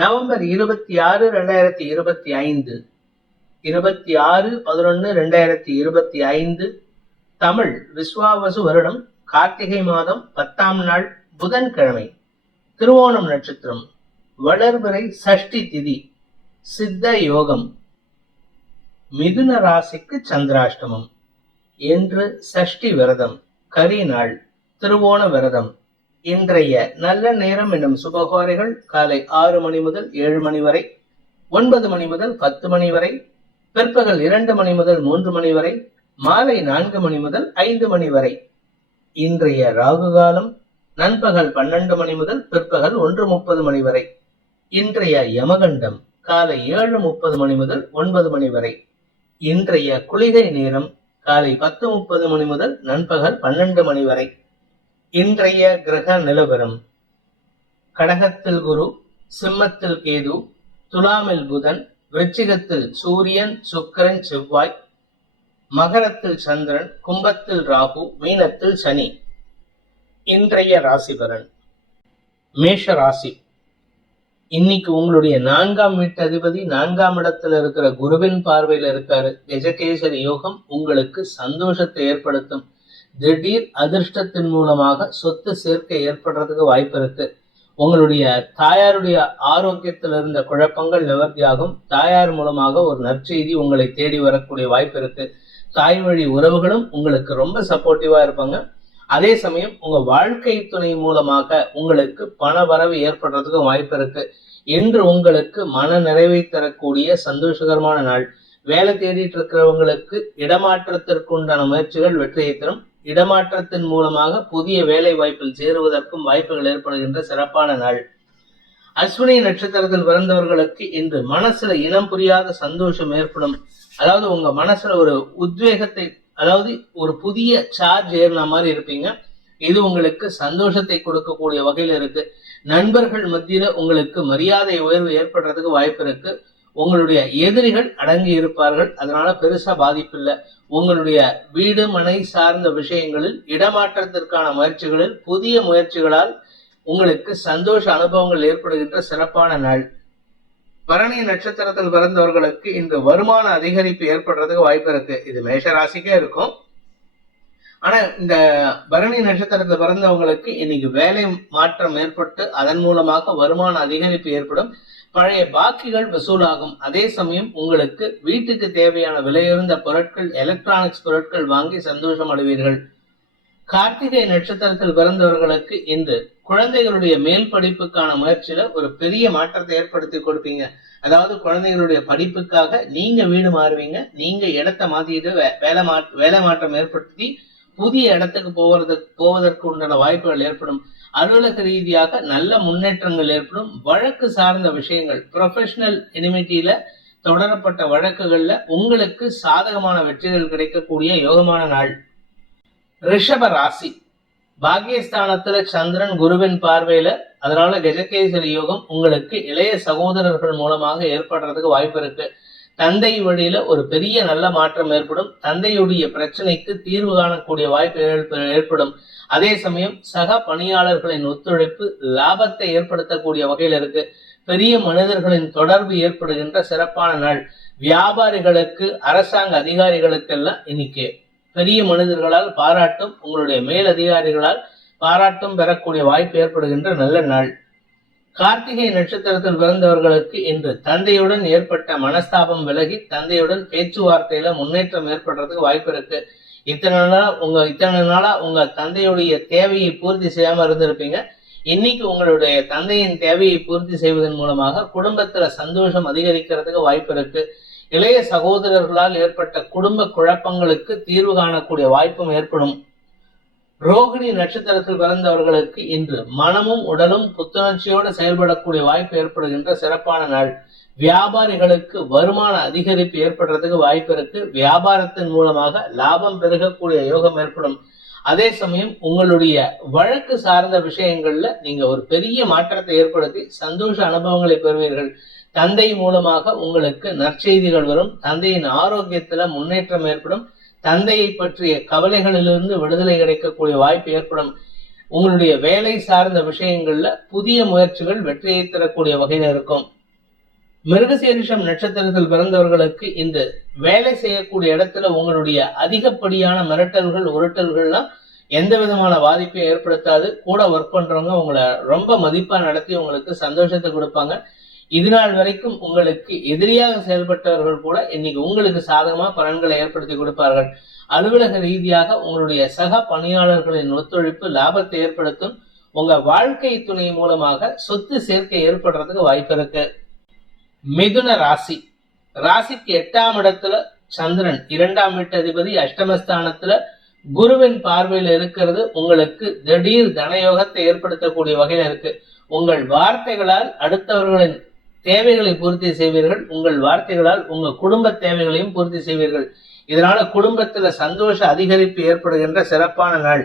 November 26, 2025, 26/11/2025, Tamil Vishvavasu வருடம் கார்த்திகை மாதம் 10ஆம் நாள் புதன்கிழமை, திருவோணம் நட்சத்திரம், வளர்பிறை சஷ்டி திதி, சித்த யோகம். மிதுன ராசிக்கு சந்திராஷ்டமம். இன்று சஷ்டி விரதம், கரி நாள், திருவோண விரதம். இன்றைய நல்ல நேரம் என்னும் சுபகோரைகள் காலை 6 மணி முதல் 7 மணி வரை, 9 மணி முதல் 10 மணி வரை, பிற்பகல் 2 மணி முதல் 3 மணி வரை, மாலை 4 மணி முதல் 5 மணி வரை. இன்றைய ராகு காலம் நண்பகல் 12 மணி முதல் பிற்பகல் 1:30 மணி வரை. இன்றைய யமகண்டம் காலை 7:30 மணி முதல் 9 மணி வரை. இன்றைய குளிகை நேரம் காலை 10:30 மணி முதல் நண்பகல் 12 மணி வரை. இன்றைய கிரக நிலவரம்: கடகத்தில் குரு, சிம்மத்தில் கேது, துலாமில் புதன், விருச்சிகத்தில் சூரியன், சுக்கிரன், செவ்வாய், மகரத்தில் சந்திரன், கும்பத்தில் ராகு, மீனத்தில் சனி. இன்றைய ராசி பலன். மேஷ ராசி. இன்னைக்கு உங்களுடைய 4ஆம் வீட்டு அதிபதி 4ஆம் இடத்துல இருக்கிற குருவின் பார்வையில இருக்காரு. கஜகேசரி யோகம் உங்களுக்கு சந்தோஷத்தை ஏற்படுத்தும். திடீர் அதிர்ஷ்டத்தின் மூலமாக சொத்து சேர்க்கை ஏற்படுறதுக்கு வாய்ப்பு இருக்கு. உங்களுடைய தாயாருடைய ஆரோக்கியத்தில் இருந்த குழப்பங்கள் நிவர்த்தியாகும். தாயார் மூலமாக ஒரு நற்செய்தி உங்களை தேடி வரக்கூடிய வாய்ப்பு இருக்கு. தாய் வழி உறவுகளும் உங்களுக்கு ரொம்ப சப்போர்ட்டிவா இருப்பாங்க. அதே சமயம் உங்க வாழ்க்கை துணை மூலமாக உங்களுக்கு பண வரவு ஏற்படுறதுக்கு வாய்ப்பு இருக்கு. இன்று உங்களுக்கு மன நிறைவை தரக்கூடிய சந்தோஷகரமான நாள். வேலை தேடிட்டு இருக்கிறவங்களுக்கு இடமாற்றத்திற்கு உண்டான முயற்சிகள் வெற்றியை தரும். இடமாற்றத்தின் மூலமாக புதிய வேலை வாய்ப்பில் சேருவதற்கும் வாய்ப்புகள் ஏற்படுகின்ற சிறப்பான நாள். அஸ்வினி நட்சத்திரத்தில் பிறந்தவர்களுக்கு இன்று மனசுல இனம் புரியாத சந்தோஷம் ஏற்படும். அதாவது உங்க மனசுல ஒரு உத்வேகத்தை, அதாவது ஒரு புதிய சார்ஜ் ஏறின மாதிரி இருப்பீங்க. இது உங்களுக்கு சந்தோஷத்தை கொடுக்கக்கூடிய வகையில இருக்கு. நண்பர்கள் மத்தியில உங்களுக்கு மரியாதை உயர்வு ஏற்படுறதுக்கு வாய்ப்பு இருக்கு. உங்களுடைய எதிரிகள் அடங்கி இருப்பார்கள். அதனால பெருசா பாதிப்பு இல்லை. உங்களுடைய வீடு மனை சார்ந்த விஷயங்களில் இடமாற்றத்திற்கான முயற்சிகளில் புதிய முயற்சிகளால் உங்களுக்கு சந்தோஷ அனுபவங்கள் ஏற்படுகின்ற சிறப்பான நாள். பரணி நட்சத்திரத்தில் பிறந்தவர்களுக்கு இன்று வருமான அதிகரிப்பு ஏற்படுறதுக்கு வாய்ப்பு இருக்கு. இது மேஷ ராசிக்கே இருக்கும். ஆனா இந்த பரணி நட்சத்திரத்தில் பிறந்தவங்களுக்கு இன்னைக்கு வேலை மாற்றம் ஏற்பட்டு அதன் மூலமாக வருமான அதிகரிப்பு ஏற்படும். பழைய பாக்கிகள் வசூலாகும். அதே சமயம் உங்களுக்கு வீட்டுக்கு தேவையான விலையுயர்ந்த பொருட்கள், எலக்ட்ரானிக்ஸ் பொருட்கள் வாங்கி சந்தோஷம் அடைவீர்கள். கார்த்திகை நட்சத்திரத்தில் பிறந்தவர்களுக்கு இன்று குழந்தைகளுடைய மேல் படிப்புக்கான முயற்சியில ஒரு பெரிய மாற்றத்தை ஏற்படுத்தி கொடுப்பீங்க. அதாவது குழந்தைகளுடைய படிப்புக்காக நீங்க வீடு மாறுவீங்க. நீங்க இடத்தை மாத்திட்டு வேலை மாற்றம் ஏற்படுத்தி புதிய இடத்துக்கு போவதற்கு உண்டான வாய்ப்புகள் ஏற்படும். அலுவலக ரீதியாக நல்ல முன்னேற்றங்கள் ஏற்படும். வழக்கு சார்ந்த விஷயங்கள், ப்ரொஃபஷனல் எனிமிட்டியில தொடரப்பட்ட வழக்குகள்ல உங்களுக்கு சாதகமான வெற்றிகள் கிடைக்கக்கூடிய யோகமான நாள். ரிஷப ராசி. பாக்கியஸ்தானத்துல சந்திரன் குருவின் பார்வையில, அதனால கஜகேசரி யோகம் உங்களுக்கு இளைய சகோதரர்கள் மூலமாக ஏற்படுறதுக்கு வாய்ப்பு இருக்கு. தந்தை வழியில ஒரு பெரிய நல்ல மாற்றம் ஏற்படும். தந்தையுடைய பிரச்சனைக்கு தீர்வு காணக்கூடிய வாய்ப்பு ஏற்படும். அதே சமயம் சக பணியாளர்களின் ஒத்துழைப்பு லாபத்தை ஏற்படுத்தக்கூடிய வகையில் இருக்கு. பெரிய மனிதர்களின் தொடர்பு ஏற்படுகின்ற சிறப்பான நாள். வியாபாரிகளுக்கு, அரசாங்க அதிகாரிகளுக்கெல்லாம் இன்னைக்கு பெரிய மனிதர்களால் பாராட்டும், உங்களுடைய மேல் அதிகாரிகளால் பாராட்டும் பெறக்கூடிய வாய்ப்பு ஏற்படுகின்ற நல்ல நாள். கார்த்திகை நட்சத்திரத்தில் பிறந்தவர்களுக்கு இன்று தந்தையுடன் ஏற்பட்ட மனஸ்தாபம் விலகி தந்தையுடன் பேச்சுவார்த்தையில முன்னேற்றம் ஏற்படுறதுக்கு வாய்ப்பு இருக்கு. இத்தனை நாளா உங்க தந்தையுடைய தேவையை பூர்த்தி செய்யாம இருந்திருப்பீங்க. இன்னைக்கு உங்களுடைய தந்தையின் தேவையை பூர்த்தி செய்வதன் மூலமாக குடும்பத்துல சந்தோஷம் அதிகரிக்கிறதுக்கு வாய்ப்பு இருக்கு. இளைய சகோதரர்களால் ஏற்பட்ட குடும்ப குழப்பங்களுக்கு தீர்வு காணக்கூடிய வாய்ப்பும் ஏற்படும். ரோகிணி நட்சத்திரத்தில் பிறந்தவர்களுக்கு இன்று மனமும் உடலும் புத்துணர்ச்சியோடு செயல்படக்கூடிய வாய்ப்பு ஏற்படுகின்ற சிறப்பான நாள். வியாபாரிகளுக்கு வருமான அதிகரிப்பு ஏற்படுறதுக்கு வாய்ப்பு இருக்கு. வியாபாரத்தின் மூலமாக லாபம் பெருகக்கூடிய யோகம் ஏற்படும். அதே சமயம் உங்களுடைய வழக்கு சார்ந்த விஷயங்கள்ல நீங்க ஒரு பெரிய மாற்றத்தை ஏற்படுத்தி சந்தோஷ அனுபவங்களை பெறுவீர்கள். தந்தை மூலமாக உங்களுக்கு நற்செய்திகள் வரும். தந்தையின் ஆரோக்கியத்துல முன்னேற்றம் ஏற்படும். தந்தையை பற்றிய கவலைகளிலிருந்து விடுதலை கிடைக்கக்கூடிய வாய்ப்பு ஏற்படும். உங்களுடைய வேலை சார்ந்த விஷயங்கள்ல புதிய முயற்சிகள் வெற்றியை தரக்கூடிய வகையில இருக்கும். மிருகசீரிஷம் நட்சத்திரத்தில் பிறந்தவர்களுக்கு இந்த வேலை செய்யக்கூடிய இடத்துல உங்களுடைய அதிகப்படியான மிரட்டல்கள் உருட்டல்கள்லாம் எந்த விதமான பாதிப்பையும் ஏற்படுத்தாது. கூட ஒர்க் பண்றவங்க உங்களை ரொம்ப மதிப்பா நடத்தி உங்களுக்கு சந்தோஷத்தை கொடுப்பாங்க. இது நாள் வரைக்கும் உங்களுக்கு எதிரியாக செயல்பட்டவர்கள் கூட இன்னைக்கு உங்களுக்கு சாதகமா பலன்களை ஏற்படுத்தி கொடுப்பார்கள். அலுவலக ரீதியாக உங்களுடைய சக பணியாளர்களின் ஒத்துழைப்பு லாபத்தை ஏற்படுத்தும். உங்க வாழ்க்கை துணை மூலமாக சொத்து சேர்க்கை ஏற்படுறதுக்கு வாய்ப்பு இருக்கு. மிதுன ராசி. ராசிக்கு 8ஆம் இடத்துல சந்திரன் 2ஆம் வீட்டு அதிபதி அஷ்டமஸ்தானத்துல குருவின் பார்வையில் இருக்கிறது உங்களுக்கு திடீர் தனயோகத்தை ஏற்படுத்தக்கூடிய வகையில இருக்கு. உங்கள் வார்த்தைகளால் அடுத்தவர்களின் தேவைகளை பூர்த்தி செய்வீர்கள். உங்கள் வார்த்தைகளால் உங்க குடும்ப தேவைகளையும் பூர்த்தி செய்வீர்கள். இதனால குடும்பத்துல சந்தோஷ அதிகரிப்பு ஏற்படுகின்ற சிறப்பான நாள்.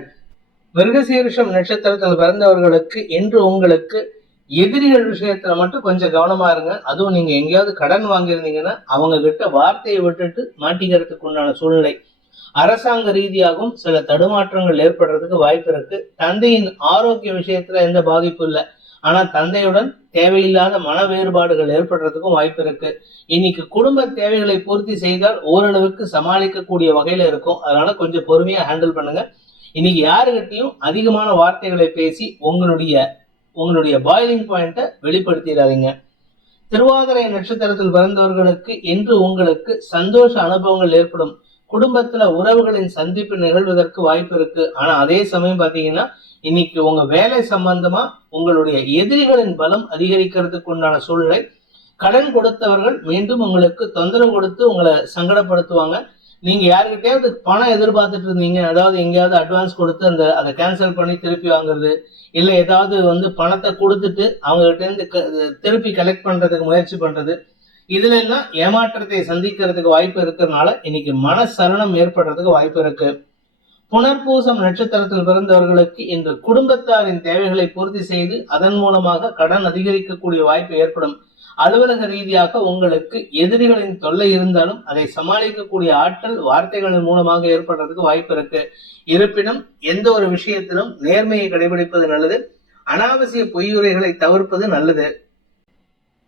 மிருகசீரிஷம் நட்சத்திரத்தில் பிறந்தவர்களுக்கு இன்று உங்களுக்கு எதிரிகள் விஷயத்துல மட்டும் கொஞ்சம் கவனமா இருங்க. அதுவும் நீங்க எங்கேயாவது கடன் வாங்கியிருந்தீங்கன்னா அவங்க கிட்ட வார்த்தையை விட்டுட்டு மாட்டிக்கிறதுக்கு உண்டான சூழ்நிலை. அரசாங்க ரீதியாகவும் சில தடுமாற்றங்கள் ஏற்படுறதுக்கு வாய்ப்பு இருக்கு. தந்தையின் ஆரோக்கிய விஷயத்துல எந்த பாதிப்பும் இல்லை. ஆனா தந்தையுடன் தேவையில்லாத மன வேறுபாடுகள் ஏற்படுறதுக்கும் வாய்ப்பு இருக்கு. இன்னைக்கு குடும்ப தேவைகளை பூர்த்தி செய்தால் ஓரளவுக்கு சமாளிக்கக்கூடிய வகையில இருக்கும். அதனால கொஞ்சம் பொறுமையா ஹேண்டில் பண்ணுங்க. இன்னைக்கு யாருகிட்டையும் அதிகமான வார்த்தைகளை பேசி உங்களுடைய பாயிலிங் பாயிண்ட வெளிப்படுத்திடாதீங்க. திருவாதிரை நட்சத்திரத்தில் பிறந்தவர்களுக்கு இன்று உங்களுக்கு சந்தோஷ அனுபவங்கள் ஏற்படும். குடும்பத்துல உறவுகளின் சந்திப்பு நிகழ்வதற்கு வாய்ப்பு இருக்கு. ஆனா அதே சமயம் பாத்தீங்கன்னா இன்னைக்கு உங்க வேலை சம்பந்தமா உங்களுடைய எதிரிகளின் பலம் அதிகரிக்கிறதுக்கு உண்டான சூழ்நிலை. கடன் கொடுத்தவர்கள் மீண்டும் உங்களுக்கு தொந்தரவு கொடுத்து உங்களை சங்கடப்படுத்துவாங்க. நீங்க யாருக்கிட்டையாவது பணம் எதிர்பார்த்துட்டு இருந்தீங்க, அதாவது எங்கேயாவது அட்வான்ஸ் கொடுத்து அதை கேன்சல் பண்ணி திருப்பி வாங்குறது, இல்ல ஏதாவது பணத்தை கொடுத்துட்டு அவங்க கிட்ட இருந்து திருப்பி கலெக்ட் பண்றதுக்கு முயற்சி பண்றது, இதுல எல்லாம் ஏமாற்றத்தை சந்திக்கிறதுக்கு வாய்ப்பு இருக்கிறதுனால இன்னைக்கு மனசலனம் ஏற்படுறதுக்கு வாய்ப்பு இருக்கு. புனர்பூசம் நட்சத்திரத்தில் பிறந்தவர்களுக்கு இன்று குடும்பத்தாரின் தேவைகளை பூர்த்தி செய்து அதன் மூலமாக கடன் அதிகரிக்கக்கூடிய வாய்ப்பு ஏற்படும். அலுவலக ரீதியாக உங்களுக்கு எதிரிகளின் தொல்லை இருந்தாலும் அதை சமாளிக்கக்கூடிய ஆற்றல் வார்த்தைகளின் மூலமாக ஏற்படுறதுக்கு வாய்ப்பு இருக்கு. இருப்பினும் எந்த ஒரு விஷயத்திலும் நேர்மையை கடைபிடிப்பது நல்லது. அனாவசிய பொய்யுரைகளை தவிர்ப்பது நல்லது.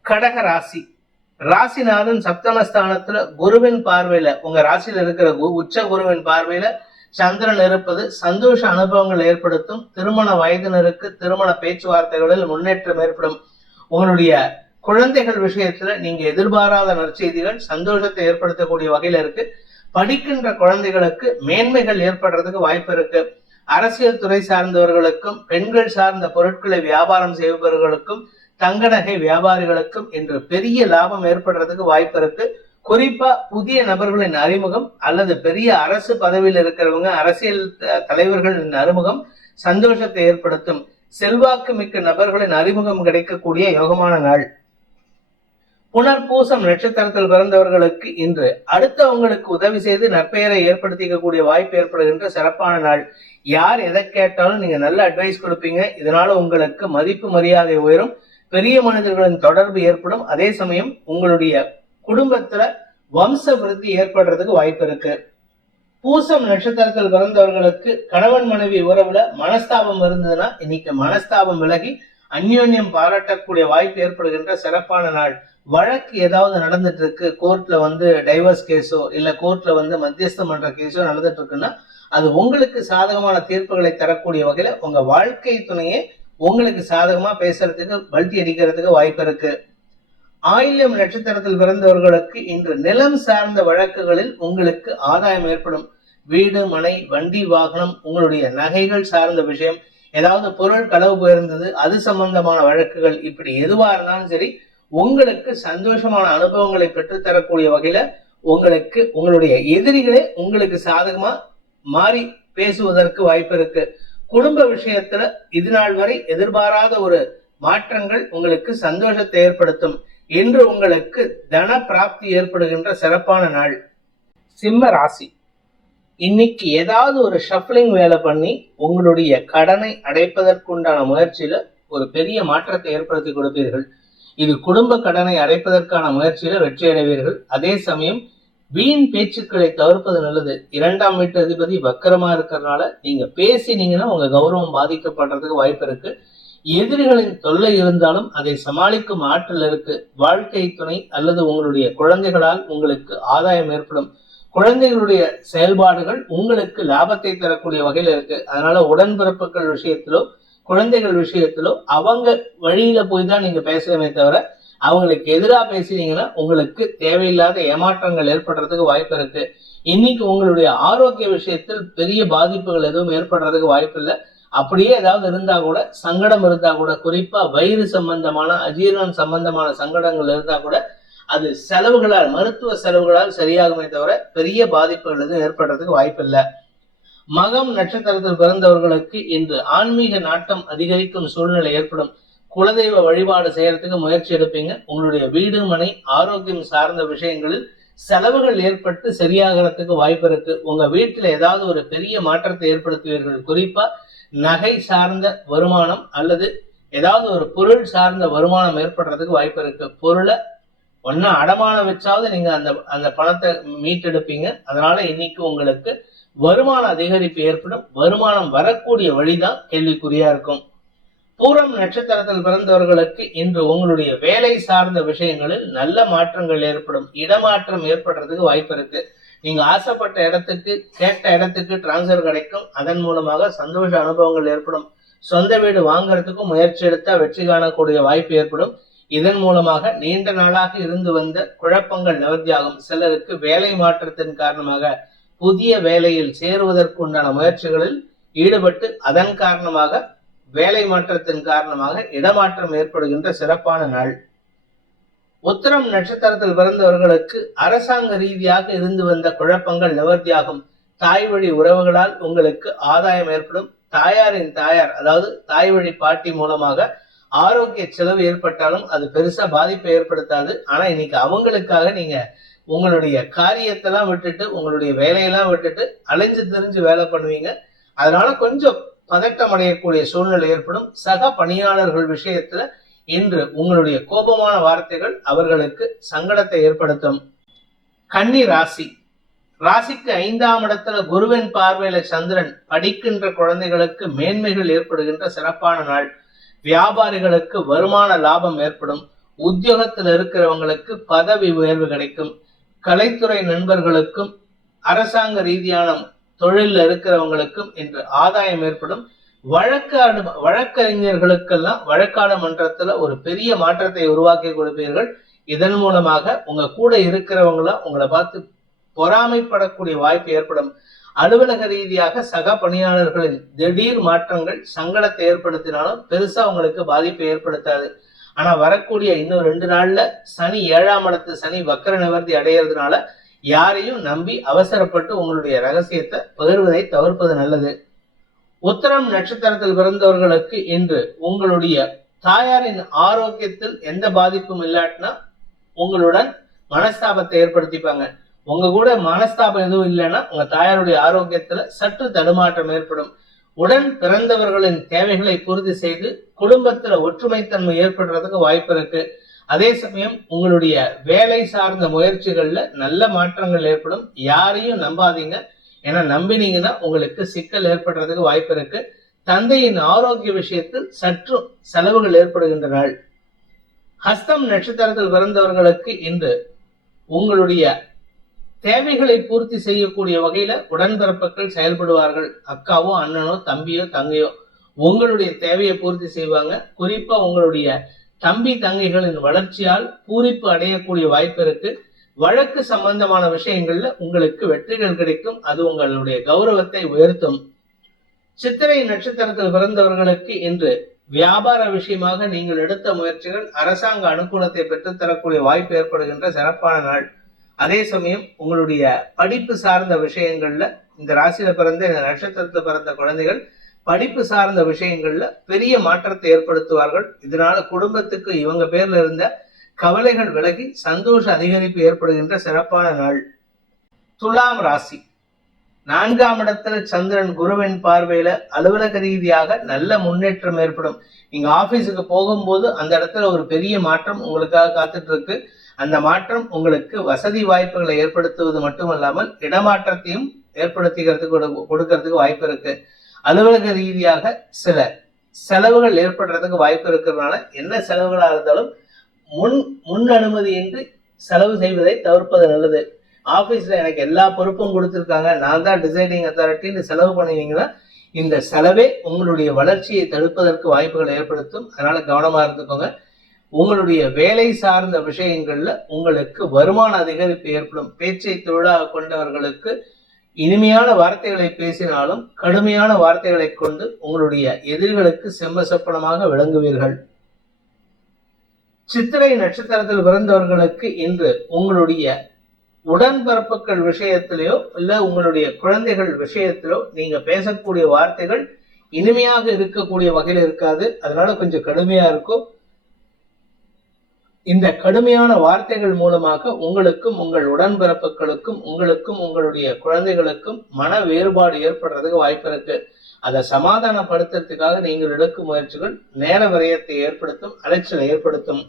கடக ராசி. ராசிநாதன் சப்தமஸ்தானத்துல குருவின் பார்வையில உங்க ராசியில இருக்கிற உச்ச குருவின் பார்வையில சந்திரன் இருப்பது சந்தோஷ அனுபவங்கள் ஏற்படுத்தும். திருமண வயதினருக்கு திருமண பேச்சுவார்த்தைகளில் முன்னேற்றம் ஏற்படும். உங்களுடைய குழந்தைகள் விஷயத்துல நீங்க எதிர்பாராத நற்செய்திகள் சந்தோஷத்தை ஏற்படுத்தக்கூடிய வகையில இருக்கு. படிக்கின்ற குழந்தைகளுக்கு மேன்மைகள் ஏற்படுறதுக்கு வாய்ப்பு இருக்கு. அரசியல் துறை சார்ந்தவர்களுக்கும் பெண்கள் சார்ந்த பொருட்களை வியாபாரம் செய்பவர்களுக்கும் தங்க நகை வியாபாரிகளுக்கும் இன்று பெரிய லாபம் ஏற்படுறதுக்கு வாய்ப்பு இருக்கு. குறிப்பா புதிய நபர்களின் அறிமுகம் அல்லது பெரிய அரசு பதவியில் இருக்கிறவங்க அரசியல் தலைவர்களின் அறிமுகம் சந்தோஷத்தை ஏற்படுத்தும். செல்வாக்கு மிக்க நபர்களின் அறிமுகம் கிடைக்கக்கூடிய யோகமான நாள். புனர்பூசம் நட்சத்திரத்தில் பிறந்தவர்களுக்கு இன்று அடுத்தவங்களுக்கு உதவி செய்து நற்பெயரை ஏற்படுத்திக்கக்கூடிய வாய்ப்பு ஏற்படுகின்ற சிறப்பான நாள். யார் எதை கேட்டாலும் நீங்க நல்ல அட்வைஸ் கொடுப்பீங்க. இதனால உங்களுக்கு மதிப்பு மரியாதை உயரும். பெரிய மனிதர்களின் தொடர்பு ஏற்படும். அதே சமயம் உங்களுடைய குடும்பத்துல வம்ச விருத்தி ஏற்படுறதுக்கு வாய்ப்பு இருக்கு. பூசம் நட்சத்திரத்தில் பிறந்தவர்களுக்கு கணவன் மனைவி உறவுல மனஸ்தாபம் இருந்ததுன்னா இன்னைக்கு மனஸ்தாபம் விலகி அந்யோன்யம் பாராட்டக்கூடிய வாய்ப்பு ஏற்படுகின்ற சிறப்பான நாள். வழக்கு ஏதாவது நடந்துட்டு இருக்கு, கோர்ட்ல டைவர்ஸ் கேஸோ இல்ல கோர்ட்ல மத்தியஸ்தம் பண்ற கேஸோ நடந்துட்டு இருக்குன்னா அது உங்களுக்கு சாதகமான தீர்ப்புகளை தரக்கூடிய வகையில உங்க வாழ்க்கை துணையே உங்களுக்கு சாதகமா பேசுறதுக்கு பல்டி அடிக்கிறதுக்கு வாய்ப்பு இருக்கு. ஆயில்யம் நட்சத்திரத்தில் பிறந்தவர்களுக்கு இன்று நிலம் சார்ந்த வழக்குகளில் உங்களுக்கு ஆதாயம் ஏற்படும். வீடு மனை வண்டி வாகனம் உங்களுடைய நகைகள் சார்ந்த விஷயம், ஏதாவது பொருள் களவு போயிருந்தது அது சம்பந்தமான வழக்குகள், இப்படி எதுவா இருந்தாலும் சரி உங்களுக்கு சந்தோஷமான அனுபவங்களை பெற்றுத்தரக்கூடிய வகையில உங்களுக்கு உங்களுடைய எதிரிகளே உங்களுக்கு சாதகமா மாறி பேசுவதற்கு வாய்ப்பு இருக்கு. குடும்ப விஷயத்துல இது நாள் வரை எதிர்பாராத ஒரு மாற்றங்கள் உங்களுக்கு சந்தோஷத்தை ஏற்படுத்தும். இன்று உங்களுக்கு தன பிராப்தி ஏற்படுகின்ற சிறப்பான நாள். சிம்ம ராசி. இன்னைக்கு ஏதாவது ஒரு ஷஃப்லிங் வேலை பண்ணி உங்களுடைய கடனை அடைப்பதற்குண்டான முயற்சியில ஒரு பெரிய மாற்றத்தை ஏற்படுத்தி கொடுப்பீர்கள். இது குடும்ப கடனை அடைப்பதற்கான முயற்சியில வெற்றி அடைவீர்கள். அதே சமயம் வீண் பேச்சுக்களை தவிர்ப்பது நல்லது. 2ஆம் வீட்டு அதிபதி வக்கரமா இருக்கிறதுனால நீங்க பேசினீங்கன்னா உங்க கௌரவம் பாதிக்கப்படுறதுக்கு வாய்ப்பு இருக்கு. எதிரிகளின் தொல்லை இருந்தாலும் அதை சமாளிக்கும் ஆற்றல் இருக்கு. வாழ்க்கை துணை அல்லது உங்களுடைய குழந்தைகளால் உங்களுக்கு ஆதாயம் ஏற்படும். குழந்தைகளுடைய செயல்பாடுகள் உங்களுக்கு லாபத்தை தரக்கூடிய வகையில இருக்கு. அதனால உடன்பிறப்புகள் விஷயத்திலோ குழந்தைகள் விஷயத்திலோ அவங்க வழியில போய் தான் நீங்க பேசவே தவிர அவங்களுக்கு எதிராக பேசினீங்கன்னா உங்களுக்கு தேவையில்லாத ஏமாற்றங்கள் ஏற்படுறதுக்கு வாய்ப்பு இருக்கு. இன்னைக்கு உங்களுடைய ஆரோக்கிய விஷயத்தில் பெரிய பாதிப்புகள் எதுவும் ஏற்படுறதுக்கு வாய்ப்பு இல்லை. அப்படியே ஏதாவது இருந்தா கூட, சங்கடம் இருந்தா கூட, குறிப்பா வயிறு சம்பந்தமான அஜீரணம் சம்பந்தமான சங்கடங்கள் இருந்தா கூட அது செலவுகளால், மருத்துவ செலவுகளால் சரியாகுமே தவிர பெரிய பாதிப்புகள் எதுவும் ஏற்படுறதுக்கு வாய்ப்பு இல்லை. மகம் நட்சத்திரத்தில் பிறந்தவர்களுக்கு இன்று ஆன்மீக நாட்டம் அதிகரிக்கும் சூழ்நிலை ஏற்படும். குலதெய்வ வழிபாடு செய்யறதுக்கு முயற்சி எடுப்பீங்க. உங்களுடைய வீடு மனை ஆரோக்கியம் சார்ந்த விஷயங்களில் செலவுகள் ஏற்பட்டு சரியாகிறதுக்கு வாய்ப்பு இருக்கு. உங்க வீட்டுல ஏதாவது ஒரு பெரிய மாற்றத்தை ஏற்படுத்துவீர்கள். குறிப்பா நகை சார்ந்த வருமானம் அல்லது ஏதாவது ஒரு பொருள் சார்ந்த வருமானம் ஏற்படுறதுக்கு வாய்ப்பு இருக்கு. பொருளை ஒன்னா அடமானம் வச்சாவது நீங்க அந்த பணத்தை மீட்டெடுப்பீங்க. அதனால இன்னைக்கு உங்களுக்கு வருமான அதிகரிப்பு ஏற்படும். வருமானம் வரக்கூடிய வழிதான் கேள்விக்குறியா இருக்கும். பூரம் நட்சத்திரத்தில் பிறந்தவர்களுக்கு இன்று உங்களுடைய வேலை சார்ந்த விஷயங்களில் நல்ல மாற்றங்கள் ஏற்படும். இடமாற்றம் ஏற்படுறதுக்கு வாய்ப்பு இருக்கு. நீங்க ஆசைப்பட்ட இடத்துக்கு, கேட்ட இடத்துக்கு டிரான்ஸ்பர் கிடைக்கும். அதன் மூலமாக சந்தோஷ அனுபவங்கள் ஏற்படும். சொந்த வீடு வாங்கறதுக்கும் முயற்சி எடுத்தா வெற்றி காணக்கூடிய வாய்ப்பு ஏற்படும். இதன் மூலமாக நீண்ட நாளாக இருந்து வந்த குழப்பங்கள் நிவர்த்தியாகும். சிலருக்கு வேலை மாற்றத்தின் காரணமாக புதிய வேலையில் சேருவதற்கு உண்டான முயற்சிகளில் ஈடுபட்டு அதன் காரணமாக வேலை மாற்றத்தின் காரணமாக இடமாற்றம் ஏற்படுகின்ற சிறப்பான நாள். உத்திரம் நட்சத்திரத்தில் பிறந்தவர்களுக்கு அரசாங்க ரீதியாக இருந்து வந்த குழப்பங்கள் நிவர்த்தியாகும். தாய் வழி உறவுகளால் உங்களுக்கு ஆதாயம் ஏற்படும். தாயாரின் தாயார், அதாவது தாய் வழி பாட்டி மூலமாக ஆரோக்கிய செலவு ஏற்பட்டாலும் அது பெருசா பாதிப்பை ஏற்படுத்தாது. ஆனா இன்னைக்கு அவங்களுக்காக நீங்க உங்களுடைய காரியத்தெல்லாம் விட்டுட்டு, உங்களுடைய வேலையெல்லாம் விட்டுட்டு அலைஞ்சு திரிஞ்சு வேலை பண்ணுவீங்க. அதனால கொஞ்சம் பதட்டம் அடையக்கூடிய சூழ்நிலை ஏற்படும். சக பணியாளர்கள் விஷயத்துல இன்று உங்களுடைய கோபமான வார்த்தைகள் அவர்களுக்கு சங்கடத்தை ஏற்படுத்தும். கன்னி ராசி. ராசிக்கு 5ஆம் இடத்துல குருவின் பார்வையில சந்திரன். படிக்கின்ற குழந்தைகளுக்கு மேன்மைகள் ஏற்படுகின்ற சிறப்பான நாள். வியாபாரிகளுக்கு வருமான லாபம் ஏற்படும். உத்தியோகத்தில் இருக்கிறவங்களுக்கு பதவி உயர்வு கிடைக்கும். கலைத்துறை நண்பர்களுக்கும் அரசாங்க ரீதியான தொழில இருக்கிறவங்களுக்கும் இன்று ஆதாயம் ஏற்படும். வழக்கறிஞர்களுக்கெல்லாம் வழக்காடு மன்றத்துல ஒரு பெரிய மாற்றத்தை உருவாக்கி கொடுப்பீர்கள். இதன் மூலமாக உங்க கூட இருக்கிறவங்கள உங்களை பார்த்து பொறாமைப்படக்கூடிய வாய்ப்பு ஏற்படும். அலுவலக ரீதியாக சக பணியாளர்களின் திடீர் மாற்றங்கள் சங்கடத்தை ஏற்படுத்தினாலும் பெருசா உங்களுக்கு பாதிப்பை ஏற்படுத்தாது. ஆனா வரக்கூடிய இன்னும் 2 நாள்ல சனி 7ஆம் இடத்து சனி வக்கர நிவர்த்தி அடையிறதுனால யாரையும் நம்பி அவசரப்பட்டு உங்களுடைய ரகசியத்தை பகிர்வதை தவிர்ப்பது நல்லது. உத்திரம் நட்சத்திரத்தில் பிறந்தவர்களுக்கு இன்று உங்களுடைய தாயாரின் ஆரோக்கியத்தில் எந்த பாதிப்பும் இல்லாட்டினா உங்களுடன் மனஸ்தாபத்தை ஏற்படுத்திப்பாங்க. உங்க கூட மனஸ்தாபம் எதுவும் இல்லைன்னா உங்க தாயாருடைய ஆரோக்கியத்துல சற்று தடுமாற்றம் ஏற்படும். உடன் பிறந்தவர்களின் தேவைகளை பூர்த்தி செய்து குடும்பத்துல ஒற்றுமைத்தன்மை ஏற்படுறதுக்கு வாய்ப்பு இருக்கு. அதே சமயம் உங்களுடைய வேலை சார்ந்த முயற்சிகள்ல நல்ல மாற்றங்கள் ஏற்படும். யாரையும் நம்பாதீங்க. ஏன்னா நம்பினீங்கன்னா உங்களுக்கு சிக்கல் ஏற்படுறதுக்கு வாய்ப்பு இருக்கு. தந்தையின் ஆரோக்கிய விஷயத்தில் சற்று செலவுகள் ஏற்படுகின்ற நாள். ஹஸ்தம் நட்சத்திரத்தில் பிறந்தவர்களுக்கு இன்று உங்களுடைய தேவைகளை பூர்த்தி செய்யக்கூடிய வகையில உடன்பிறப்புகள் செயல்படுவார்கள். அக்காவோ அண்ணனோ தம்பியோ தங்கையோ உங்களுடைய தேவையை பூர்த்தி செய்வாங்க. குறிப்பா உங்களுடைய தம்பி தங்கைகளின் வளர்ச்சியால் பூரிப்பு அடையக்கூடிய வாய்ப்பு இருக்கு. வழக்கு சம்பந்தமான விஷயங்கள்ல உங்களுக்கு வெற்றிகள் கிடைக்கும். அது உங்களுடைய கௌரவத்தை உயர்த்தும். சித்திரை நட்சத்திரத்தில் பிறந்தவர்களுக்கு இன்று வியாபார விஷயமாக நீங்கள் எடுத்த முயற்சிகள் அரசாங்க அனுகூலத்தை பெற்றுத்தரக்கூடிய வாய்ப்பு ஏற்படுகின்ற சிறப்பான நாள். அதே சமயம் உங்களுடைய படிப்பு சார்ந்த விஷயங்கள்ல இந்த ராசியில பிறந்த இந்த நட்சத்திரத்துல பிறந்த குழந்தைகள் படிப்பு சார்ந்த விஷயங்கள்ல பெரிய மாற்றத்தை ஏற்படுத்துவார்கள். இதனால குடும்பத்துக்கு இவங்க பேர்ல இருந்த கவலைகள் விலகி சந்தோஷ அதிகரிப்பு ஏற்படுகின்ற சிறப்பான நாள். துலாம் ராசி. 4ஆம் இடத்துல சந்திரன் குருவின் பார்வையில அலுவலக ரீதியாக நல்ல முன்னேற்றம் ஏற்படும். நீங்க ஆபீஸுக்கு போகும்போது அந்த இடத்துல ஒரு பெரிய மாற்றம் உங்களுக்காக காத்துட்டு இருக்கு. அந்த மாற்றம் உங்களுக்கு வசதி வாய்ப்புகளை ஏற்படுத்துவது மட்டுமல்லாமல் இடமாற்றத்தையும் கொடுக்கறதுக்கு வாய்ப்பு இருக்கு. அலுவலக ரீதியாக சில செலவுகள் ஏற்படுறதுக்கு வாய்ப்பு இருக்கிறதுனால என்ன செலவுகளா இருந்தாலும் முன் அனுமதியின்றி செலவு செய்வதை தவிர்ப்பது நல்லது. ஆபீஸ்ல எனக்கு எல்லா பொறுப்பும் கொடுத்திருக்காங்க, நான் தான் டிசைடிங் அத்தாரிட்டின்னு செலவு பண்ணினீங்கன்னா இந்த செலவே உங்களுடைய வளர்ச்சியை தடுப்பதற்கு வாய்ப்புகளை ஏற்படுத்தும். அதனால கவனமா இருந்துக்கோங்க. உங்களுடைய வேலை சார்ந்த விஷயங்கள்ல உங்களுக்கு வருமான அதிகரிப்பு ஏற்படும். பேச்சை தொழிலாக கொண்டவர்களுக்கு இனிமையான வார்த்தைகளை பேசினாலும் கடுமையான வார்த்தைகளை கொண்டு உங்களுடைய எதிரிகளுக்கு செம்மசப்பனமாக விளங்குவீர்கள். சித்திரை நட்சத்திரத்தில் பிறந்தவர்களுக்கு இன்று உங்களுடைய உடன்பிறப்புகள் விஷயத்திலோ இல்ல உங்களுடைய குழந்தைகள் விஷயத்திலோ நீங்க பேசக்கூடிய வார்த்தைகள் இனிமையாக இருக்கக்கூடிய வகையில் இருக்காது. அதனால கொஞ்சம் கடுமையா இருக்கும். இந்த கடுமையான வார்த்தைகள் மூலமாக உங்களுக்கும் உங்கள் உடன்பிறப்புகளுக்கும் உங்களுக்கும் உங்களுடைய குழந்தைகளுக்கும் மன வேறுபாடு ஏற்படுறதுக்கு வாய்ப்பு இருக்கு. அதை சமாதானப்படுத்துறதுக்காக நீங்கள் எடுக்கும் முயற்சிகள் நேர விரயத்தை ஏற்படுத்தும், அலைச்சலை ஏற்படுத்தும்.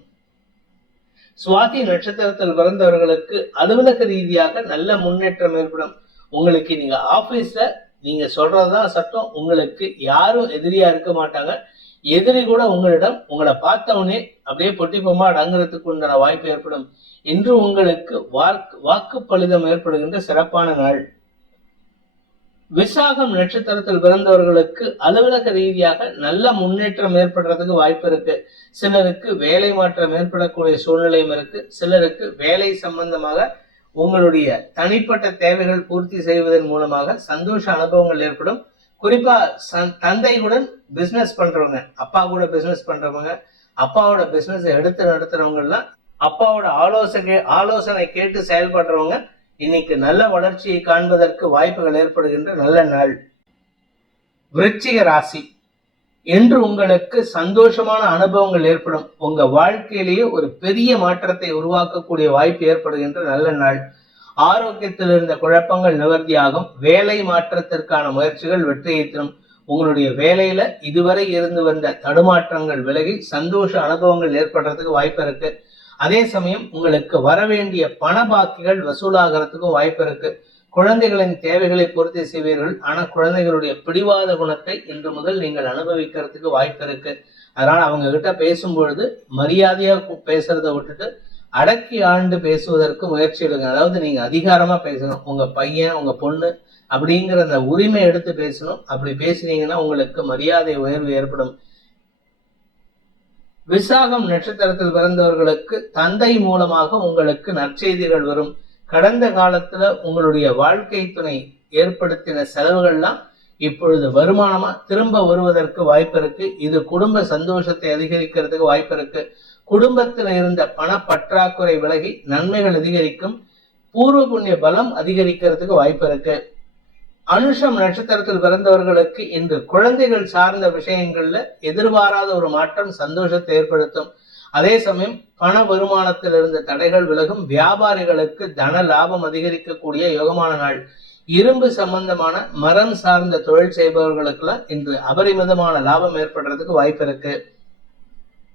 சுவாதி நட்சத்திரத்தில் பிறந்தவர்களுக்கு அலுவலக ரீதியாக நல்ல முன்னேற்றம் ஏற்படும். உங்களுக்கு நீங்க ஆபீஸ்ல நீங்க சொல்றதுதான் சட்டம். உங்களுக்கு யாரும் எதிரியா இருக்க மாட்டாங்க. எதிரி கூட உங்களை பார்த்தவனே அப்படியே பொட்டி பொம்மா அடங்குறதுக்கு உண்டான வாய்ப்பு ஏற்படும். இன்று உங்களுக்கு வாக்கு பலிதம் ஏற்படுகின்ற சிறப்பான நாள். விசாகம் நட்சத்திரத்தில் பிறந்தவர்களுக்கு அலுவலக ரீதியாக நல்ல முன்னேற்றம் ஏற்படுறதுக்கு வாய்ப்பு இருக்கு. சிலருக்கு வேலை மாற்றம் ஏற்படக்கூடிய சூழ்நிலையும் இருக்கு. சிலருக்கு வேலை சம்பந்தமாக உங்களுடைய தனிப்பட்ட தேவைகள் பூர்த்தி செய்வதன் மூலமாக சந்தோஷ அனுபவங்கள் ஏற்படும். குறிப்பா தந்தையுடன் பிசினஸ் பண்றவங்க, அப்பா கூட பிசினஸ் பண்றவங்க, அப்பாவோட பிசினஸ் எடுத்து நடத்துறவங்க எல்லாம் அப்பாவோட ஆலோசனை கேட்டு செயல்படுறவங்க இன்னைக்கு நல்ல வளர்ச்சியை காண்பதற்கு வாய்ப்புகள் ஏற்படுகின்ற நல்ல நாள். விருச்சிக ராசி, என்று உங்களுக்கு சந்தோஷமான அனுபவங்கள் ஏற்படும். உங்க வாழ்க்கையிலேயே ஒரு பெரிய மாற்றத்தை உருவாக்கக்கூடிய வாய்ப்பு ஏற்படுகின்ற நல்ல நாள். ஆரோக்கியத்தில் இருந்த குழப்பங்கள் நிவர்த்தியாகும். வேலை மாற்றத்திற்கான முயற்சிகள் வெற்றியை தரும். உங்களுடைய வேலையில இதுவரை இருந்து வந்த தடுமாற்றங்கள் விலகி சந்தோஷ அனுபவங்கள் ஏற்படுறதுக்கு வாய்ப்பு இருக்கு. அதே சமயம் உங்களுக்கு வரவேண்டிய பண பாக்கிகள் வசூலாகிறதுக்கும் வாய்ப்பு இருக்கு. குழந்தைகளின் தேவைகளை பூர்த்தி செய்வீர்கள். ஆனா குழந்தைகளுடைய பிடிவாத குணத்தை இன்று முதல் நீங்கள் அனுபவிக்கிறதுக்கு வாய்ப்பு இருக்கு. அதனால அவங்க கிட்ட பேசும்பொழுது மரியாதையா பேசுறதை விட்டுட்டு அடக்கி ஆண்டு பேசுவதற்கு முயற்சி எடுங்க. அதாவது நீங்க அதிகாரமா பேசணும். உங்க பையன் உங்க பொண்ணு அப்படிங்கிற அந்த உரிமை எடுத்து பேசணும். அப்படி பேசினீங்கன்னா உங்களுக்கு மரியாதை உயர்வு ஏற்படும். விசாகம் நட்சத்திரத்தில் பிறந்தவர்களுக்கு தந்தை மூலமாக உங்களுக்கு நற்செய்திகள் வரும். கடந்த காலத்துல உங்களுடைய வாழ்க்கை துணை ஏற்படுத்தின செலவுகள்லாம் இப்பொழுது வருமானமா திரும்ப வருவதற்கு வாய்ப்பு இருக்கு. இது குடும்ப சந்தோஷத்தை அதிகரிக்கிறதுக்கு வாய்ப்பு இருக்கு. குடும்பத்துல இருந்த பண பற்றாக்குறை விலகி நன்மைகள் அதிகரிக்கும். பூர்வ புண்ணிய பலம் அதிகரிக்கிறதுக்கு வாய்ப்பு இருக்கு. அனுஷம் நட்சத்திரத்தில் பிறந்தவர்களுக்கு இன்று குழந்தைகள் சார்ந்த விஷயங்கள்ல எதிர்பாராத ஒரு மாற்றம் சந்தோஷத்தை ஏற்படுத்தும். அதே சமயம் பண வருமானத்தில் இருந்த தடைகள் விலகும். வியாபாரிகளுக்கு தன லாபம் அதிகரிக்கக்கூடிய யோகமான நாள். இரும்பு சம்பந்தமான மரம் சார்ந்த தொழில் செய்பவர்களுக்கெல்லாம் இன்று அபரிமிதமான லாபம் ஏற்படுறதுக்கு வாய்ப்பு இருக்கு.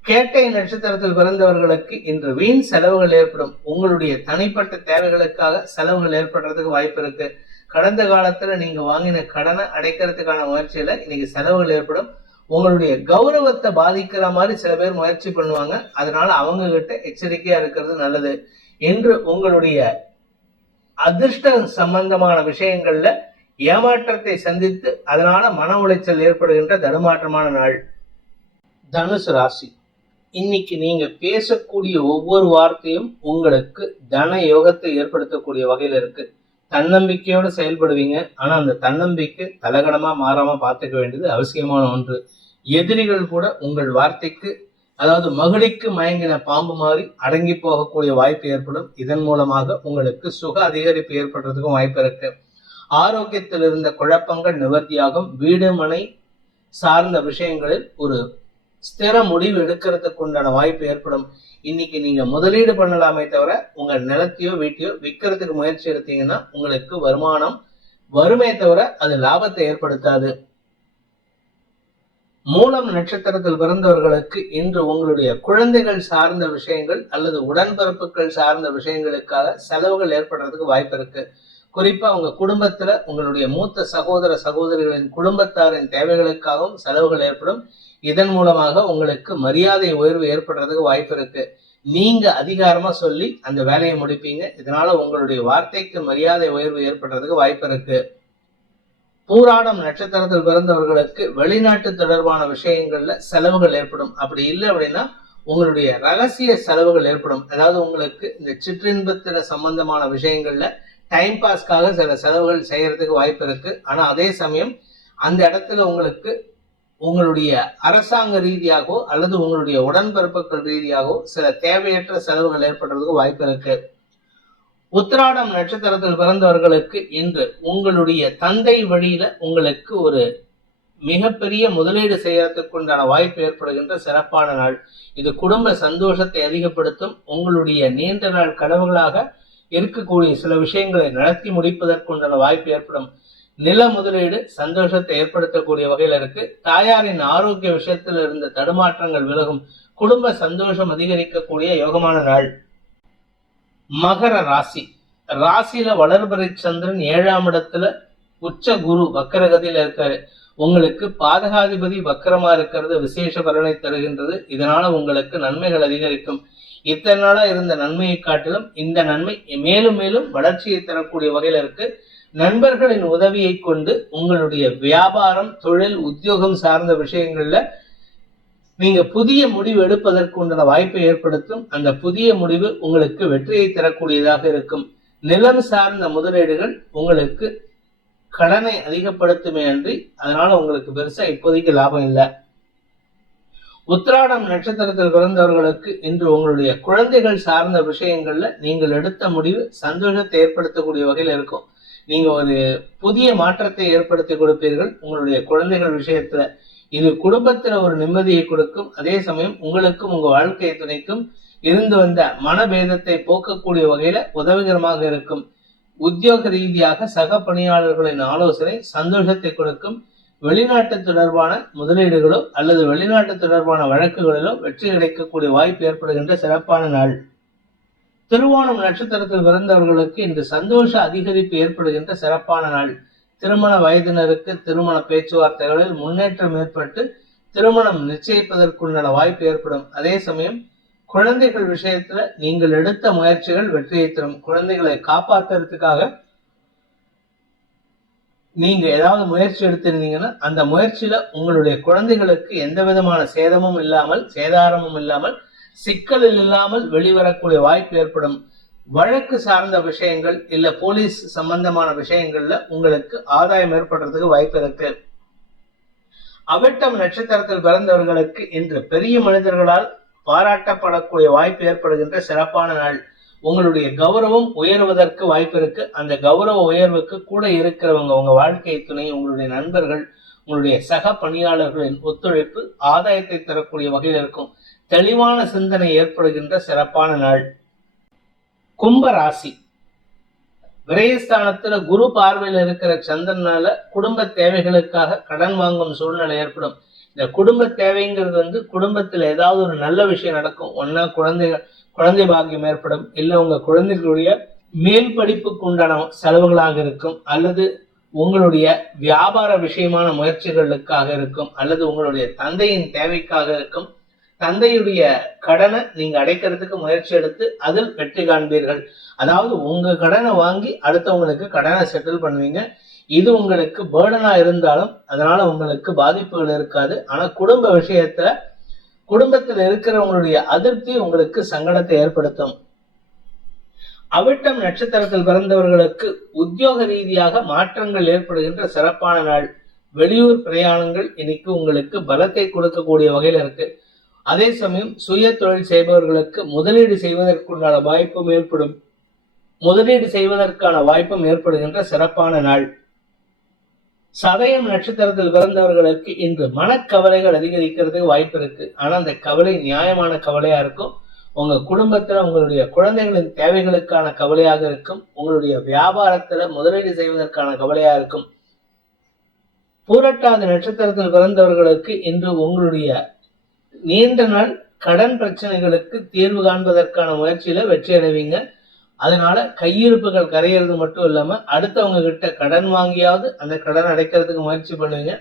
கேட்டை நட்சத்திரத்தில் பிறந்தவர்களுக்கு இன்று வீண் செலவுகள் ஏற்படும். உங்களுடைய தனிப்பட்ட தேவைகளுக்காக செலவுகள் ஏற்படுறதுக்கு வாய்ப்பு இருக்கு. கடந்த காலத்துல நீங்க வாங்கின கடனை அடைக்கிறதுக்கான முயற்சியில இன்னைக்கு செலவுகள் ஏற்படும். உங்களுடைய கௌரவத்தை பாதிக்கிற மாதிரி சில பேர் முயற்சி பண்ணுவாங்க. அதனால அவங்க கிட்ட எச்சரிக்கையா இருக்கிறது நல்லது. இன்று உங்களுடைய அதிர்ஷ்ட சம்பந்தமான விஷயங்கள்ல ஏமாற்றத்தை சந்தித்து அதனால மன உளைச்சல் ஏற்படுகின்ற தடுமாற்றமான நாள். தனுசு ராசி, இன்னைக்கு நீங்க பேசக்கூடிய ஒவ்வொரு வார்த்தையும் உங்களுக்கு தன யோகத்தை ஏற்படுத்தக்கூடிய வகையில இருக்கு. தன்னம்பிக்கையோடு செயல்படுவீங்க. ஆனா அந்த தன்னம்பிக்கை தலகணமா மாறாம பார்த்துக்க வேண்டியது அவசியமான ஒன்று. எதிரிகள் கூட உங்கள் வார்த்தைக்கு, அதாவது மகிழிக்கு மயங்கின பாம்பு மாதிரி அடங்கி போகக்கூடிய வாய்ப்பு ஏற்படும். இதன் மூலமாக உங்களுக்கு சுக அதிகரிப்பு ஏற்படுறதுக்கும் வாய்ப்பு இருக்கு. ஆரோக்கியத்தில் இருந்த குழப்பங்கள் நிவர்த்தியாகும். வீடு மனை சார்ந்த விஷயங்களில் ஒரு ஸ்திர முடிவு எடுக்கிறதுக்கு உண்டான வாய்ப்பு ஏற்படும். இன்னைக்கு நீங்க முதலீடு பண்ணலாமே தவிர உங்க நிலத்தையோ வீட்டையோ விற்கிறதுக்கு முயற்சி எடுத்தீங்கன்னா உங்களுக்கு வருமானம் வருமே தவிர அது லாபத்தை ஏற்படுத்தாது. மூலம் நட்சத்திரத்தில் பிறந்தவர்களுக்கு இன்று உங்களுடைய குழந்தைகள் சார்ந்த விஷயங்கள் அல்லது உடன்பிறப்புகள் சார்ந்த விஷயங்களுக்காக செலவுகள் ஏற்படுறதுக்கு வாய்ப்பு இருக்கு. குறிப்பா உங்க குடும்பத்துல உங்களுடைய மூத்த சகோதர சகோதரிகளின் குடும்பத்தாரின் தேவைகளுக்காகவும் செலவுகள் ஏற்படும். இதன் மூலமாக உங்களுக்கு மரியாதை உயர்வு ஏற்படுறதுக்கு வாய்ப்பு இருக்கு. நீங்க அதிகாரமா சொல்லி அந்த வேலையை முடிப்பீங்க. இதனால உங்களுடைய வார்த்தைக்கு மரியாதை உயர்வு ஏற்படுறதுக்கு வாய்ப்பு இருக்கு. பூராடம் நட்சத்திரத்தில் பிறந்தவர்களுக்கு வெளிநாட்டு தொடர்பான விஷயங்கள்ல செலவுகள் ஏற்படும். அப்படி இல்லை அப்படின்னா உங்களுடைய ரகசிய செலவுகள் ஏற்படும். அதாவது உங்களுக்கு இந்த சிற்றின்பத்தின சம்பந்தமான விஷயங்கள்ல டைம் பாஸ்க்காக சில செலவுகள் செய்யறதுக்கு வாய்ப்பு இருக்கு. ஆனா அதே சமயம் அந்த இடத்துல உங்களுக்கு உங்களுடைய அரசாங்க ரீதியாகவோ அல்லது உங்களுடைய உடன்பிறப்புகள் ரீதியாகவோ சில தேவையற்ற செலவுகள் ஏற்படுறதுக்கு வாய்ப்பு இருக்கு. உத்திராடம் நட்சத்திரத்தில் பிறந்தவர்களுக்கு இன்று உங்களுடைய தந்தை வழியில உங்களுக்கு ஒரு மிகப்பெரிய முதலீடு செய்யறதுக்கு உண்டான வாய்ப்பு ஏற்படுகின்ற சிறப்பான நாள். இது குடும்ப சந்தோஷத்தை அதிகப்படுத்தும். உங்களுடைய நீண்ட நாள் கனவுகளாக இருக்கக்கூடிய சில விஷயங்களை நடத்தி முடிப்பதற்குண்டான வாய்ப்பு ஏற்படும். நில முதலீடு சந்தோஷத்தை ஏற்படுத்தக்கூடிய வகையில இருக்கு. தாயாரின் ஆரோக்கிய விஷயத்தில் இருந்த தடுமாற்றங்கள் விலகும். குடும்ப சந்தோஷம் அதிகரிக்கக்கூடிய யோகமான நாள். மகர ராசி. ராசியில வளர்பிறை சந்திரன் 7ஆம் இடத்துல உச்ச குரு வக்கரகதியில இருக்காரு. உங்களுக்கு பாதகாதிபதி வக்கரமா இருக்கிறது விசேஷ பலனை தருகின்றது. இதனால உங்களுக்கு நன்மைகள் அதிகரிக்கும். இத்தனை நாளா இருந்த நன்மையை காட்டிலும் இந்த நன்மை மேலும் மேலும் வளர்ச்சியை தரக்கூடிய வகையில இருக்கு. நண்பர்களின் உதவியை கொண்டு உங்களுடைய வியாபாரம், தொழில், உத்தியோகம் சார்ந்த விஷயங்கள்ல நீங்க புதிய முடிவு எடுப்பதற்கு உண்டான வாய்ப்பை ஏற்படுத்தும். அந்த புதிய முடிவு உங்களுக்கு வெற்றியை தரக்கூடியதாக இருக்கும். நிலம் சார்ந்த முதலீடுகள் உங்களுக்கு கடனை அதிகப்படுத்துமே அன்றி அதனால உங்களுக்கு பெருசா இப்போதைக்கு லாபம் இல்லை. உத்திராடம் நட்சத்திரத்தில் பிறந்தவர்களுக்கு இன்று உங்களுடைய குழந்தைகள் சார்ந்த விஷயங்கள்ல நீங்கள் எடுத்த முடிவு சந்தோஷத்தை ஏற்படுத்தக்கூடிய வகையில இருக்கும். நீங்க ஒரு புதிய மாற்றத்தை ஏற்படுத்தி கொடுப்பீர்கள் உங்களுடைய குழந்தைகள் விஷயத்துல. இது குடும்பத்துல ஒரு நிம்மதியை கொடுக்கும். அதே சமயம் உங்களுக்கும் உங்க வாழ்க்கை துணைக்கும் இருந்து வந்த மனபேதத்தை போக்கக்கூடிய வகையில உதவிகரமாக இருக்கும். உத்தியோக ரீதியாக சக பணியாளர்களின் ஆலோசனை சந்தோஷத்தை கொடுக்கும். வெளிநாட்டு தொடர்பான முதலீடுகளோ அல்லது வெளிநாட்டு தொடர்பான வழக்குகளிலோ வெற்றி கிடைக்கக்கூடிய வாய்ப்பு ஏற்படுகின்ற சிறப்பான நாள். திருவோணம் நட்சத்திரத்தில் பிறந்தவர்களுக்கு இன்று சந்தோஷ அதிகரிப்பு ஏற்படுகின்ற சிறப்பான நாள். திருமண வயதினருக்கு திருமண பேச்சுவார்த்தைகளில் முன்னேற்றம் ஏற்பட்டு திருமணம் நிச்சயிப்பதற்குண்டான வாய்ப்பு ஏற்படும். அதே சமயம் குழந்தைகள் விஷயத்துல நீங்கள் எடுத்த முயற்சிகள் வெற்றியை தரும். குழந்தைகளை காப்பாற்றுறதுக்காக நீங்க ஏதாவது முயற்சி எடுத்திருந்தீங்கன்னா அந்த முயற்சியில உங்களுடைய குழந்தைகளுக்கு எந்த விதமான சேதாரமும் இல்லாமல் சிக்கலில் இல்லாமல் வெளிவரக்கூடிய வாய்ப்பு ஏற்படும். வழக்கு சார்ந்த விஷயங்கள் இல்ல போலீஸ் சம்பந்தமான விஷயங்கள்ல உங்களுக்கு ஆதாயம் ஏற்படுறதுக்கு வாய்ப்பு இருக்கு. அவிட்டம் நட்சத்திரத்தில் பிறந்தவர்களுக்கு இன்று பெரிய மனிதர்களால் பாராட்டப்படக்கூடிய வாய்ப்பு ஏற்படுகின்ற சிறப்பான நாள். உங்களுடைய கௌரவம் உயர்வதற்கு வாய்ப்பு இருக்கு. அந்த கௌரவ உயர்வுக்கு கூட இருக்கிறவங்க, உங்க வாழ்க்கை துணை, உங்களுடைய நண்பர்கள், உங்களுடைய சக பணியாளர்களின் ஒத்துழைப்பு ஆதாயத்தை தரக்கூடிய வகையில் இருக்கும். தெளிவான சிந்தனை ஏற்படுகின்ற சிறப்பான நாள். கும்ப ராசி. விரயஸ்தானத்துல குரு பார்வையில் இருக்கிற சந்திரனால குடும்ப தேவைகளுக்காக கடன் வாங்கும் சூழ்நிலை ஏற்படும். இந்த குடும்ப தேவைங்கிறது குடும்பத்துல ஏதாவது ஒரு நல்ல விஷயம் நடக்கும். ஒன்னா குழந்தை பாக்கியம் ஏற்படும், இல்ல உங்க குழந்தைகளுடைய மேல் படிப்புக்கு உண்டான செலவுகளாக இருக்கும், அல்லது உங்களுடைய வியாபார விஷயமான முயற்சிகளுக்காக இருக்கும், அல்லது உங்களுடைய தந்தையின் தேவைக்காக இருக்கும். தந்தையுடைய கடனை நீங்க அடைக்கிறதுக்கு முயற்சி எடுத்து அதில் வெற்றி காண்பீர்கள். அதாவது உங்க கடனை வாங்கி அடுத்தவங்களுக்கு கடனை செட்டில் பண்ணுவீங்க. இது உங்களுக்கு பேர்டனா இருந்தாலும் அதனால உங்களுக்கு பாதிப்புகள் இருக்காது. ஆனா குடும்ப விஷயத்துல குடும்பத்தில் இருக்கிறவங்களுடைய அதிருப்தி உங்களுக்கு சங்கடத்தை ஏற்படுத்தும். அவிட்டம் நட்சத்திரத்தில் பிறந்தவர்களுக்கு உத்தியோக ரீதியாக மாற்றங்கள் ஏற்படுகின்ற சிறப்பான நாள். வெளியூர் பிரயாணங்கள் இன்னைக்கு உங்களுக்கு பலத்தை கொடுக்கக்கூடிய வகையில இருக்கு. அதே சமயம் சுய தொழில் செய்பவர்களுக்கு முதலீடு செய்வதற்குண்டான வாய்ப்பும் ஏற்படும். முதலீடு செய்வதற்கான வாய்ப்பும் ஏற்படுகின்ற சிறப்பான நாள். சதயம் நட்சத்திரத்தில் பிறந்தவர்களுக்கு இன்று மனக்கவலைகள் அதிகரிக்கிறதுக்கு வாய்ப்பு இருக்கு. ஆனா அந்த கவலை நியாயமான கவலையா இருக்கும். உங்க குடும்பத்துல உங்களுடைய குழந்தைகளின் தேவைகளுக்கான கவலையாக இருக்கும். உங்களுடைய வியாபாரத்துல முதலீடு செய்வதற்கான கவலையா இருக்கும். பூரட்டாதி நட்சத்திரத்தில் பிறந்தவர்களுக்கு இன்று உங்களுடைய நீண்ட நாள் கடன் பிரச்சனைகளுக்கு தீர்வு காண்பதற்கான முயற்சியில வெற்றி அடைவீங்க. அதனால கையிருப்புகள் கரையிறது மட்டும் இல்லாம அடுத்தவங்க கிட்ட கடன் வாங்கியாவது அந்த கடன் அடைக்கிறதுக்கு முயற்சி பண்ணுவீங்க.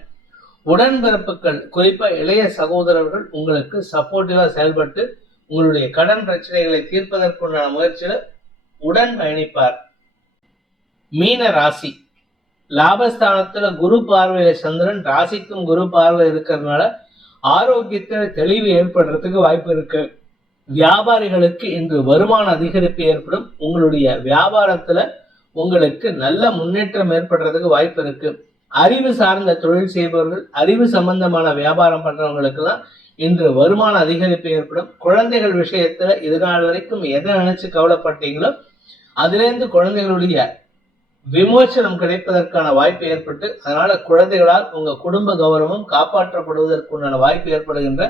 உடன்பிறப்புகள், குறிப்பா இளைய சகோதரர்கள் உங்களுக்கு சப்போர்ட்டிவா செயல்பட்டு உங்களுடைய கடன் பிரச்சனைகளை தீர்ப்பதற்குண்டான முயற்சியில உடன் பயணிப்பார். மீன ராசி, லாபஸ்தானத்துல குரு பார்வையில சந்திரன், ராசிக்கும் குரு பார்வை இருக்கிறதுனால ஆரோக்கியத்துல தெளிவு ஏற்படுறதுக்கு வாய்ப்பு இருக்கு. வியாபாரிகளுக்கு இன்று வருமான அதிகரிப்பு ஏற்படும். உங்களுடைய வியாபாரத்துல உங்களுக்கு நல்ல முன்னேற்றம் ஏற்படுறதுக்கு வாய்ப்பு இருக்கு. அறிவு சார்ந்த தொழில் செய்பவர்கள், அறிவு சம்பந்தமான வியாபாரம் பண்றவங்களுக்கு எல்லாம் இன்று வருமான அதிகரிப்பு ஏற்படும். குழந்தைகள் விஷயத்துல இதுநாள் வரைக்கும் எதை நினைச்சு கவலைப்பட்டீங்களோ அதுல இருந்து குழந்தைகளுடைய விமோசனம் கிடைப்பதற்கான வாய்ப்பு ஏற்பட்டு, அதனால குழந்தைகளால் உங்க குடும்ப கௌரவம் காப்பாற்றப்படுவதற்குண்டான வாய்ப்பு ஏற்படுகின்ற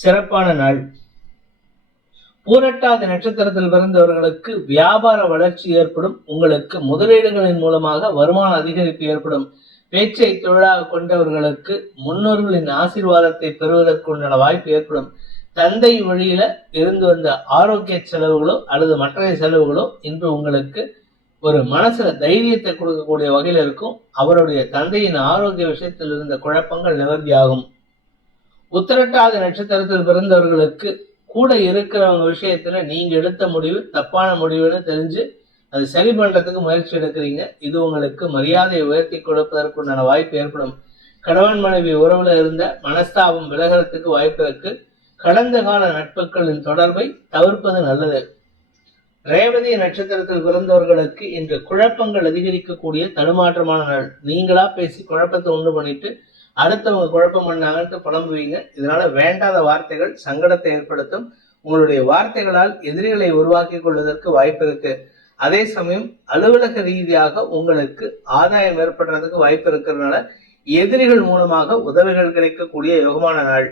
சிறப்பான நாள். பூரட்டாதி நட்சத்திரத்தில் பிறந்தவர்களுக்கு வியாபார வளர்ச்சி ஏற்படும். உங்களுக்கு முதலீடுகளின் மூலமாக வருமான அதிகரிப்பு ஏற்படும். பேச்சை தொழிலாக கொண்டவர்களுக்கு முன்னோர்களின் ஆசீர்வாதத்தை பெறுவதற்குண்டான வாய்ப்பு ஏற்படும். தந்தை வழியில இருந்து வந்த ஆரோக்கிய செலவுகளோ அல்லது மற்ற செலவுகளோ இன்று உங்களுக்கு ஒரு மனசுல தைரியத்தை கொடுக்கக்கூடிய வகையில் இருக்கும். அவருடைய தந்தையின் ஆரோக்கிய விஷயத்தில் இருந்த குழப்பங்கள் நிவர்த்தியாகும். உத்திரட்டாதி நட்சத்திரத்தில் பிறந்தவர்களுக்கு கூட இருக்கிறவங்க விஷயத்துல நீங்க எடுத்த முடிவு தப்பான முடிவுன்னு தெரிஞ்சு அது சரி பண்றதுக்கு முயற்சி எடுக்கிறீங்க. இது உங்களுக்கு மரியாதையை உயர்த்தி கொடுப்பதற்குண்டான வாய்ப்பு ஏற்படும். கணவன் மனைவி உறவுல இருந்த மனஸ்தாபம் விலகிறதுக்கு வாய்ப்பு இருக்கு. கடந்த கால நட்புகளின் தொடர்பை தவிர்ப்பது நல்லது. ரேவதி நட்சத்திரத்தில் பிறந்தவர்களுக்கு இன்று குழப்பங்கள் அதிகரிக்கக்கூடிய தடுமாற்றமான நாள். நீங்களா பேசி குழப்பத்தை உண்டு பண்ணிட்டு அடுத்தவங்க குழப்பம் பண்ணாங்கன்ட்டு புலம்புவீங்க. இதனால வேண்டாத வார்த்தைகள் சங்கடத்தை ஏற்படுத்தும். உங்களுடைய வார்த்தைகளால் எதிரிகளை உருவாக்கி கொள்வதற்கு வாய்ப்பு இருக்கு. அதே சமயம் அலுவலக ரீதியாக உங்களுக்கு ஆதாயம் ஏற்படுறதுக்கு வாய்ப்பு இருக்கிறதுனால எதிரிகள் மூலமாக உதவிகள் கிடைக்கக்கூடிய யோகமான நாள்.